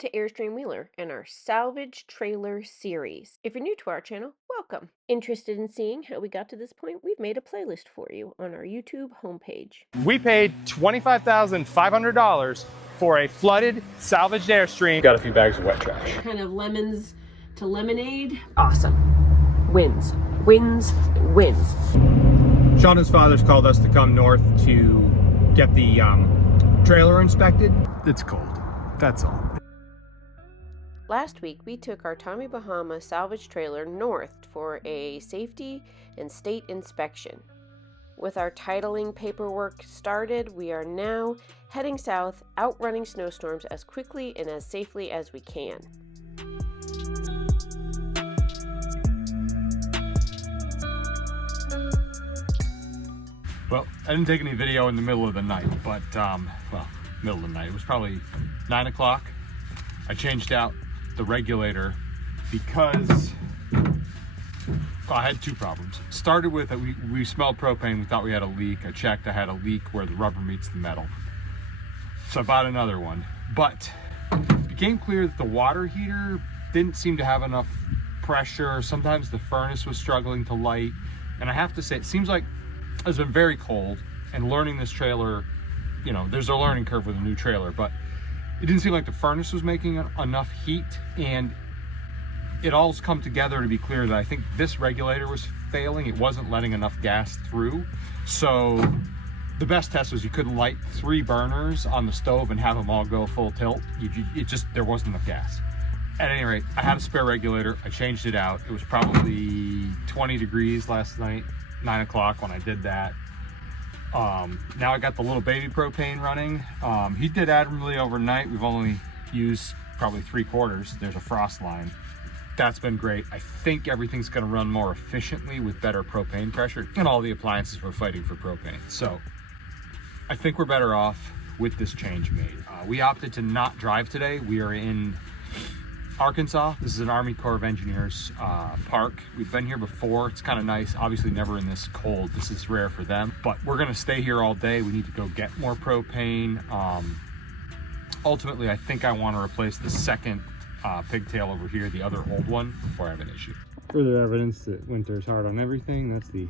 to Airstream Wheeler and our Salvage Trailer series. If you're new to our channel, welcome. Interested in seeing how we got to this point? We've made a playlist for you on our YouTube homepage. We paid $25,500 for a flooded salvaged Airstream. Got a few bags of wet trash. Kind of lemons to lemonade. Awesome. Wins, wins, wins. Shanna's father's called us to come north to get the trailer inspected. It's cold, that's all. Last week, we took our Tommy Bahama salvage trailer north for a safety and state inspection. With our titling paperwork started, we are now heading south, outrunning snowstorms as quickly and as safely as we can. Well, I didn't take any video in the middle of the night, but, well, middle of the night. It was probably 9 o'clock. I changed out the regulator because I had two problems. Started with we smelled propane. We thought we had a leak. I checked. I had a leak where the rubber meets the metal. So I bought another one. But it became clear that the water heater didn't seem to have enough pressure. Sometimes the furnace was struggling to light. And I have to say, it seems like it's been very cold, and learning this trailer, you know, there's a learning curve with a new trailer, but it didn't seem like the furnace was making enough heat, and it all's come together to be clear that I think this regulator was failing. It wasn't letting enough gas through. So the best test was you couldn't light 3 burners on the stove and have them all go full tilt. There wasn't enough gas. At any rate, I had a spare regulator. I changed it out. It was probably 20 degrees last night, 9 o'clock when I did that. Now I got the little baby propane running. He did admirably overnight. We've only used probably 3/4. There's a frost line. That's been great. I think everything's gonna run more efficiently with better propane pressure, and all the appliances were fighting for propane. So I think we're better off with this change made. We opted to not drive today. We are in Arkansas. This is an Army Corps of Engineers park. We've been here before. It's kind of nice. Obviously never in this cold. This is rare for them, but we're gonna stay here all day. We need to go get more propane. Ultimately, I think I want to replace the second pigtail over here, the other old one, before I have an issue. Further evidence that winter's hard on everything. That's the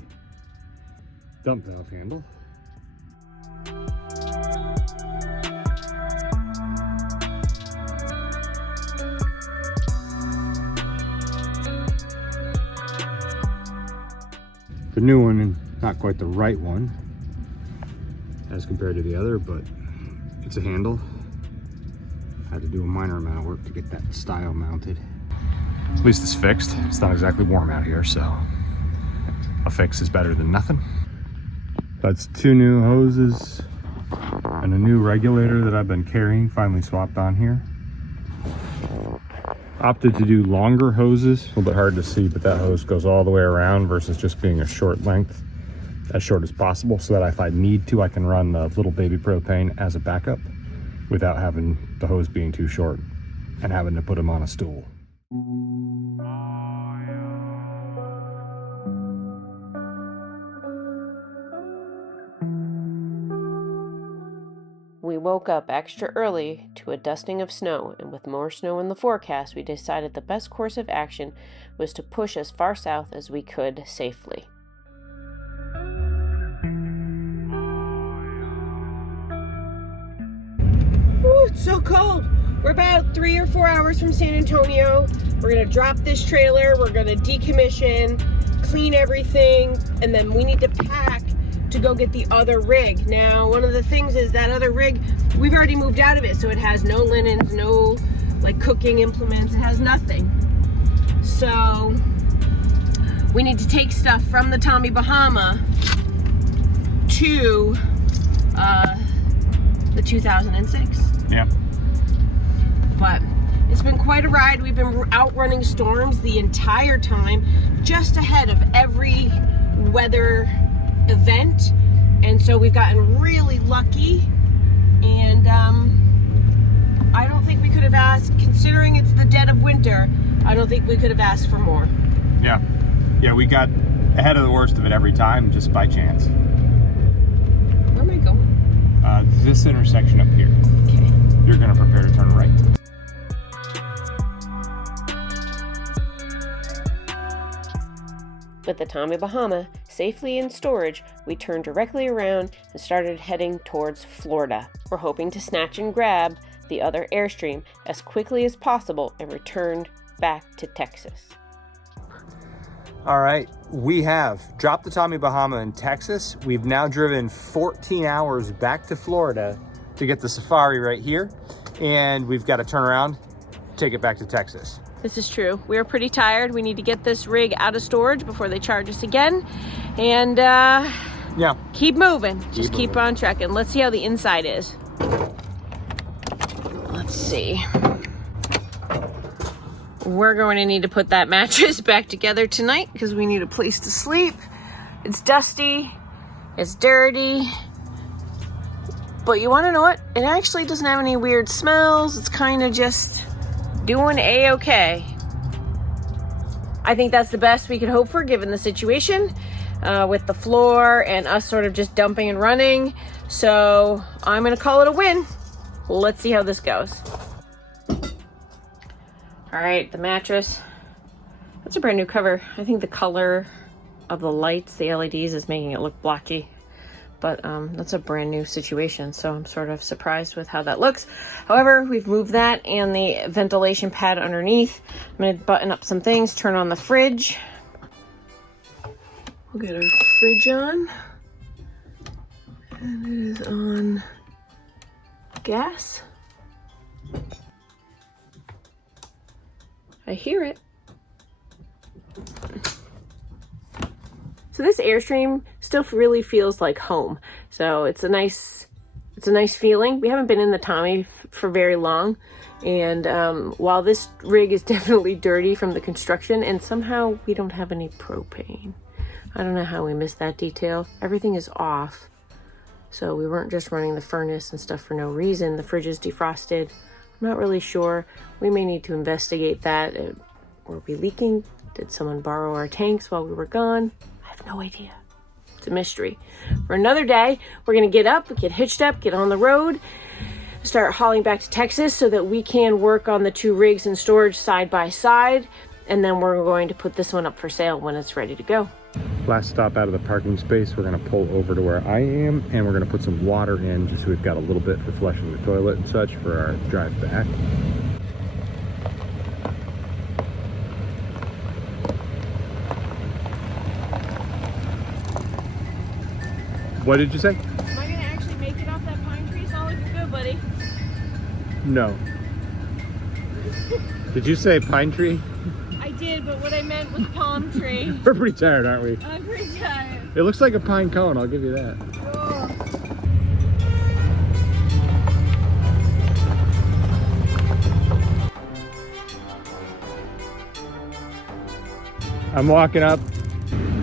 dump valve handle. The new one, and not quite the right one as compared to the other, but it's a handle. I had to do a minor amount of work to get that style mounted. At least it's fixed. It's not exactly warm out here, so a fix is better than nothing. That's 2 new hoses and a new regulator that I've been carrying, finally swapped on here. Opted to do longer hoses. A little bit hard to see, but that hose goes all the way around versus just being a short length, as short as possible, so that if I need to, I can run the little baby propane as a backup without having the hose being too short and having to put them on a stool. We woke up extra early to a dusting of snow, and with more snow in the forecast, we decided the best course of action was to push as far south as we could safely. Ooh, it's so cold. We're about 3 or 4 hours from San Antonio. We're gonna drop this trailer, we're gonna decommission, clean everything, and then we need to pack to go get the other rig. Now, one of the things is that other rig, we've already moved out of it, so it has no linens, no like cooking implements, it has nothing. So we need to take stuff from the Tommy Bahama to the 2006. Yeah. But it's been quite a ride. We've been outrunning storms the entire time, just ahead of every weather event, and so we've gotten really lucky, and I don't think we could have asked, considering it's the dead of winter, I don't think we could have asked for more. Yeah, we got ahead of the worst of it every time, just by chance. Where am I going? This intersection up here. Okay. You're gonna prepare to turn right. With the Tommy Bahama safely in storage, we turned directly around and started heading towards Florida. We're hoping to snatch and grab the other Airstream as quickly as possible and return back to Texas. All right, we have dropped the Tommy Bahama in Texas. We've now driven 14 hours back to Florida to get the Safari right here, and we've got to turn around, take it back to Texas. This is true. We are pretty tired. We need to get this rig out of storage before they charge us again. And yeah, keep moving. Just keep on trucking. Let's see how the inside is. Let's see. We're going to need to put that mattress back together tonight because we need a place to sleep. It's dusty. It's dirty. But you want to know what? It actually doesn't have any weird smells. It's kind of just doing a-okay. I think that's the best we could hope for given the situation with the floor and us sort of just dumping and running. So I'm gonna call it a win. Let's see how this goes. All right, the mattress. That's a brand new cover. I think the color of the lights, the LEDs, is making it look blotchy. But that's a brand new situation, so I'm sort of surprised with how that looks. However, we've moved that and the ventilation pad underneath. I'm gonna button up some things, turn on the fridge. We'll get our fridge on. And it is on gas. I hear it. So this Airstream still really feels like home. So it's a nice feeling. We haven't been in the Tommy for very long. And while this rig is definitely dirty from the construction, and somehow we don't have any propane. I don't know how we missed that detail. Everything is off. So we weren't just running the furnace and stuff for no reason. The fridge is defrosted. I'm not really sure. We may need to investigate that. Were we leaking? Did someone borrow our tanks while we were gone? No idea. It's a mystery. For another day, we're gonna get up, get hitched up, get on the road, start hauling back to Texas so that we can work on the two rigs in storage side by side, and then we're going to put this one up for sale when it's ready to go. Last stop out of the parking space, we're gonna pull over to where I am, and we're gonna put some water in just so we've got a little bit for flushing the toilet and such for our drive back. What did you say? Am I gonna actually make it off that pine tree? It's not looking good, buddy. No. Did you say pine tree? I did, but what I meant was palm tree. We're pretty tired, aren't we? I'm pretty tired. It looks like a pine cone, I'll give you that. Oh. I'm walking up.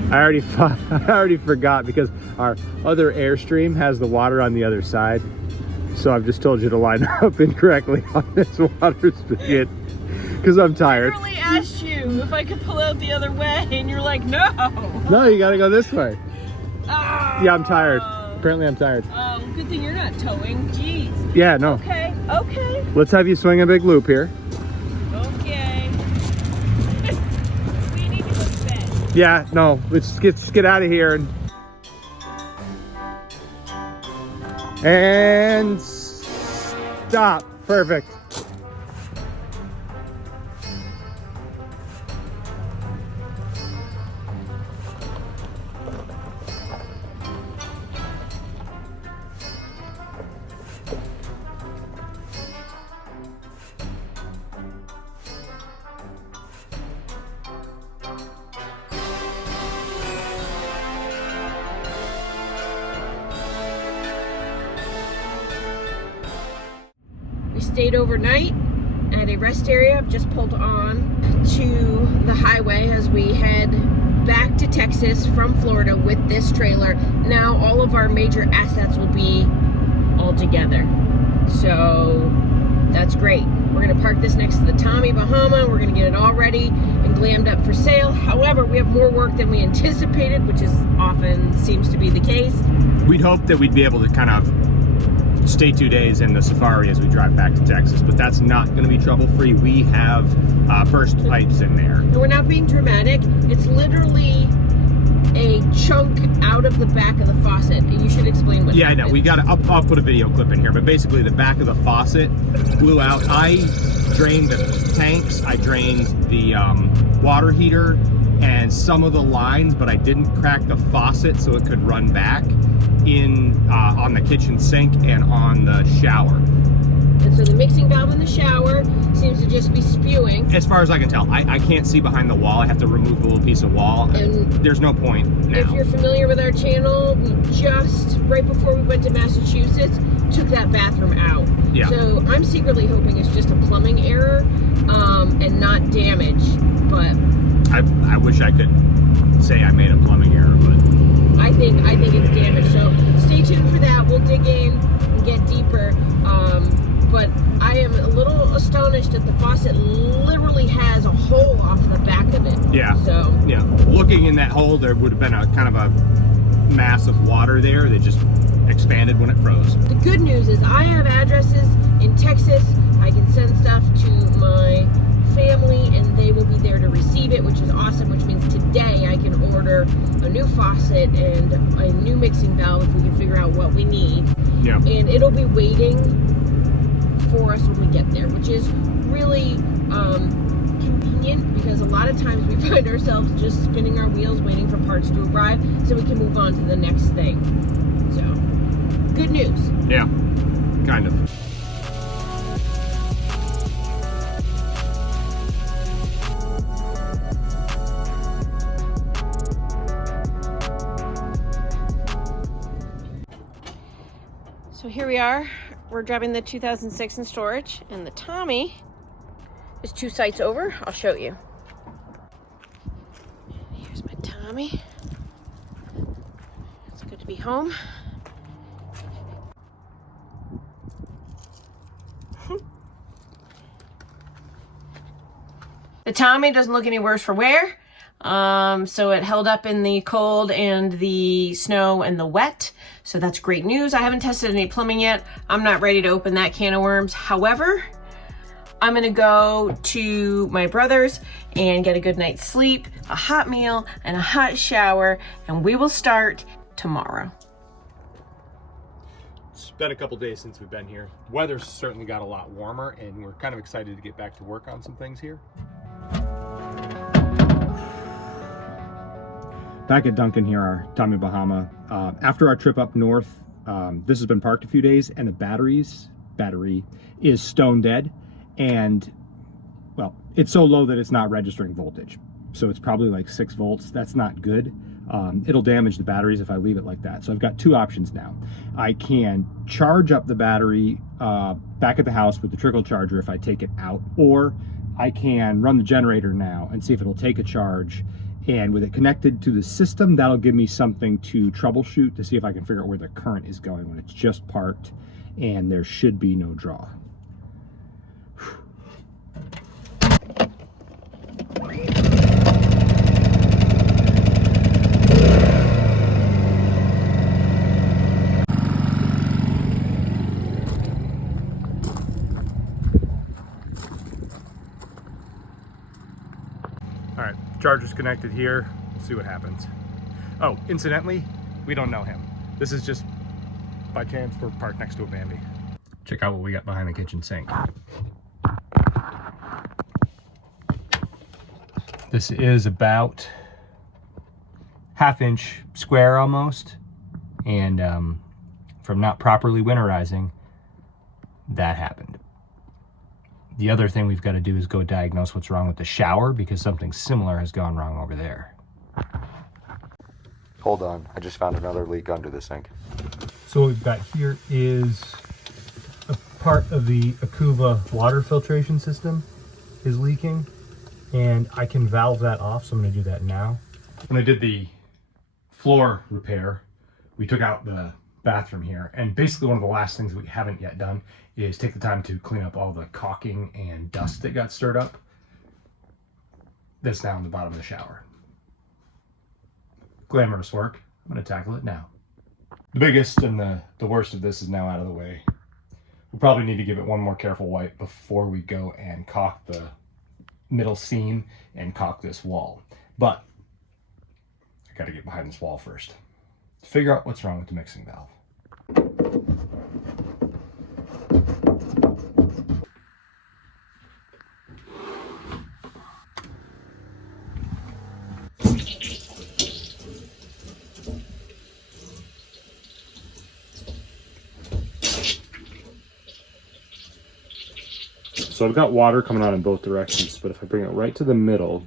I already forgot because our other Airstream has the water on the other side. So I've just told you to line up incorrectly on this water spigot because I'm tired. I literally asked you if I could pull out the other way and you're like, no. No, you gotta go this way. Oh. Yeah, I'm tired. Apparently I'm tired. Oh, good thing you're not towing. Jeez. Yeah, no. Okay, okay. Let's have you swing a big loop here. Okay. We need to go to bed. Yeah, no, let's get out of here and stop. Perfect. We stayed overnight at a rest area. I've just pulled on to the highway as we head back to Texas from Florida with this trailer. Now all of our major assets will be all together. So that's great. We're gonna park this next to the Tommy Bahama. We're gonna get it all ready and glammed up for sale. However, we have more work than we anticipated, which is often seems to be the case. We'd hoped that we'd be able to kind of stay 2 days in the Safari as we drive back to Texas, but that's not going to be trouble-free. We have burst pipes in there. And we're not being dramatic. It's literally a chunk out of the back of the faucet. And you should explain what Yeah, I happened. know. We got to, I'll put a video clip in here, but basically the back of the faucet blew out. I drained the tanks, I drained the water heater and some of the lines, but I didn't crack the faucet so it could run back in on the kitchen sink and on the shower. And so the mixing valve in the shower seems to just be spewing. As far as I can tell, I can't see behind the wall. I have to remove the little piece of wall. And there's no point now. if you're familiar with our channel, we just, right before we went to Massachusetts, took that bathroom out. Yeah. So I'm secretly hoping it's just a plumbing error and not damage. But I wish I could say I made a plumbing error, but I think it's damage. So stay tuned for that. We'll dig in and get deeper. But I am a little astonished that the faucet literally has a hole off the back of it. yeah. So Yeah, looking in that hole, there would have been a kind of a mass of water there that just expanded when it froze. the good news is I have addresses in Texas. I can send stuff to my family and they will be there to receive it, which is awesome, which means today I can order a new faucet and a new mixing valve if we can figure out what we need. Yeah. And it'll be waiting for us when we get there, which is really convenient because a lot of times we find ourselves just spinning our wheels waiting for parts to arrive so we can move on to the next thing. So, good news. Yeah, kind of. So here we are. We're driving the 2006 in storage, and the Tommy is 2 sites over. I'll show you. Here's my Tommy. It's good to be home. The Tommy doesn't look any worse for wear. So it held up in the cold and the snow and the wet. So that's great news. I haven't tested any plumbing yet. I'm not ready to open that can of worms. However, I'm gonna go to my brother's and get a good night's sleep, a hot meal, and a hot shower, and we will start tomorrow. It's been a couple days since we've been here. Weather's certainly got a lot warmer, and we're kind of excited to get back to work on some things here. Back at Duncan here, our Tommy Bahama. After our trip up north, this has been parked a few days, and the battery is stone dead, and well, it's so low that it's not registering voltage. So it's probably like 6 volts. That's not good. It'll damage the batteries if I leave it like that. So I've got 2 options now. I can charge up the battery back at the house with the trickle charger if I take it out, or I can run the generator now and see if it'll take a charge. And with it connected to the system, that'll give me something to troubleshoot to see if I can figure out where the current is going when it's just parked and there should be no draw. All right, charger's connected here. We'll see what happens. Oh, incidentally, we don't know him. This is just by chance we're parked next to a Bambi. Check out what we got behind the kitchen sink. This is about 1/2 inch square almost. And from not properly winterizing, that happened. The other thing we've got to do is go diagnose what's wrong with the shower because something similar has gone wrong over there. Hold on, I just found another leak under the sink. So what we've got here is a part of the ACUVA water filtration system is leaking, and I can valve that off, so I'm going to do that now. When I did the floor repair, we took out the bathroom here, and basically one of the last things we haven't yet done is take the time to clean up all the caulking and dust that got stirred up that's now in the bottom of the shower. Glamorous work. I'm going to tackle it now. The biggest and the worst of this is now out of the way. We'll probably need to give it one more careful wipe before we go and caulk the middle seam and caulk this wall. But I got to get behind this wall first to figure out what's wrong with the mixing valve. So I've got water coming out in both directions, but if I bring it right to the middle,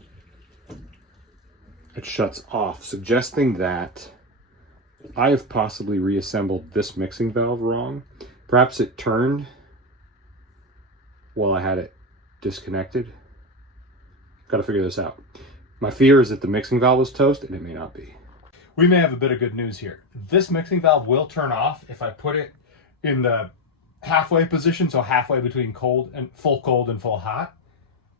it shuts off, suggesting that I have possibly reassembled this mixing valve wrong. Perhaps it turned while I had it disconnected. Got to figure this out. My fear is that the mixing valve was toast, and it may not be. We may have a bit of good news here. This mixing valve will turn off if I put it in the halfway position, so halfway between cold and full hot,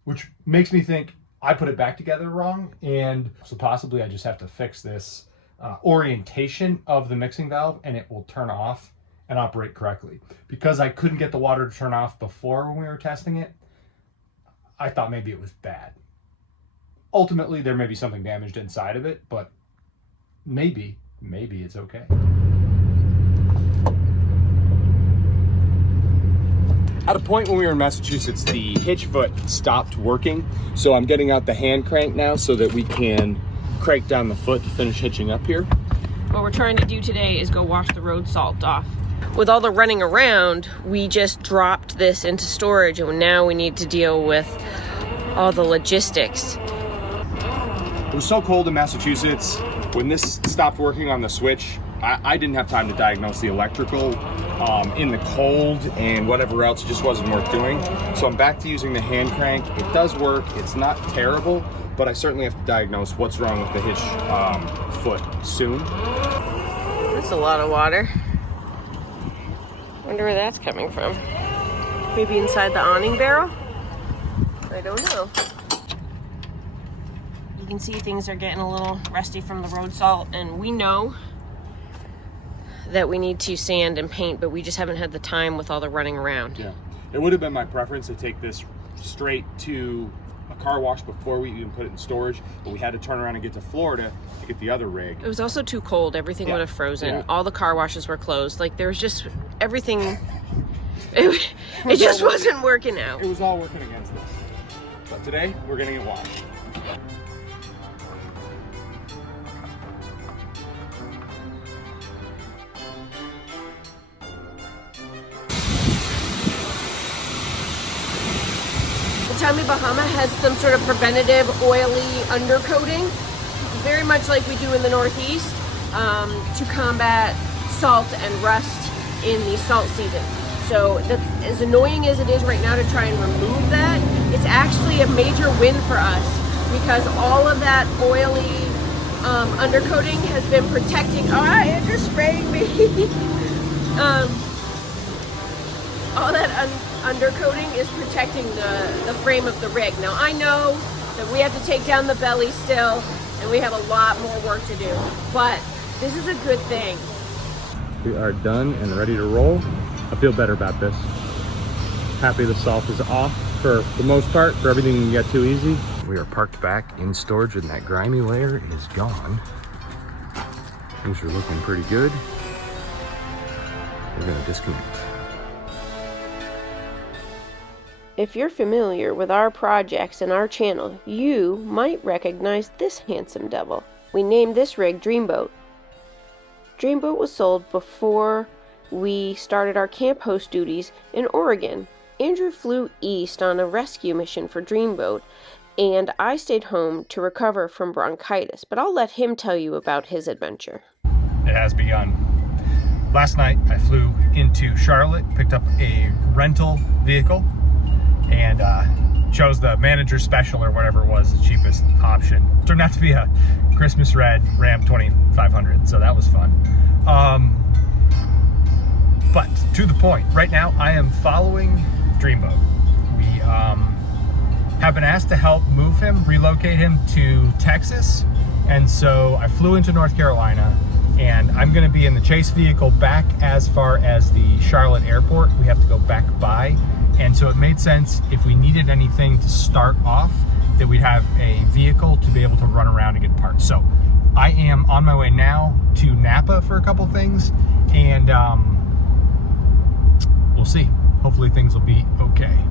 which makes me think I put it back together wrong, and so possibly I just have to fix this orientation of the mixing valve, and it will turn off and operate correctly. Because I couldn't get the water to turn off before when we were testing it, I thought maybe it was bad. Ultimately, there may be something damaged inside of it, but maybe it's okay. At a point when we were in Massachusetts, the hitch foot stopped working. So I'm getting out the hand crank now so that we can crank down the foot to finish hitching up here. What we're trying to do today is go wash the road salt off. With all the running around, we just dropped this into storage, and now we need to deal with all the logistics. It was so cold in Massachusetts. When this stopped working on the switch, I didn't have time to diagnose the electrical in the cold and whatever else. It just wasn't worth doing. So I'm back to using the hand crank. It does work. It's not terrible, but I certainly have to diagnose what's wrong with the hitch foot soon. That's a lot of water. Wonder where that's coming from. Maybe inside the awning barrel? I don't know. You can see things are getting a little rusty from the road salt, and we know that we need to sand and paint, but we just haven't had the time with all the running around. Yeah, it would have been my preference to take this straight to a car wash before we even put it in storage, but we had to turn around and get to Florida to get the other rig. It was also too cold. Everything would have frozen. Yeah. All the car washes were closed. Like, there was just everything. It just wasn't working out. It was all working against us. But today, we're getting it washed. Tommy Bahama has some sort of preventative oily undercoating, very much like we do in the Northeast, to combat salt and rust in the salt season. So that's, as annoying as it is right now to try and remove that, it's actually a major win for us, because all of that oily undercoating has been protecting. It just sprayed me. All that undercoating is protecting the frame of the rig. Now I know that we have to take down the belly still, and we have a lot more work to do, but this is a good thing. We are done and ready to roll. I feel better about this. Happy the salt is off for the most part, for everything can get too easy. We are parked back in storage, and that grimy layer is gone. Things are looking pretty good. We're gonna disconnect. If you're familiar with our projects and our channel, you might recognize this handsome devil. We named this rig Dreamboat. Dreamboat was sold before we started our camp host duties in Oregon. Andrew flew east on a rescue mission for Dreamboat, and I stayed home to recover from bronchitis, but I'll let him tell you about his adventure. It has begun. Last night I flew into Charlotte, picked up a rental vehicle, and chose the manager special or whatever it was, the cheapest option. Turned out to be a Christmas red Ram 2500, so that was fun. But to the point, right now I am following Dreamboat. We have been asked to help move him, relocate him to Texas, and so I flew into North Carolina, and I'm going to be in the chase vehicle back as far as the Charlotte airport. We have to go back by. And so it made sense, if we needed anything to start off, that we'd have a vehicle to be able to run around and get parts. So I am on my way now to Napa for a couple things, and we'll see. Hopefully things will be okay.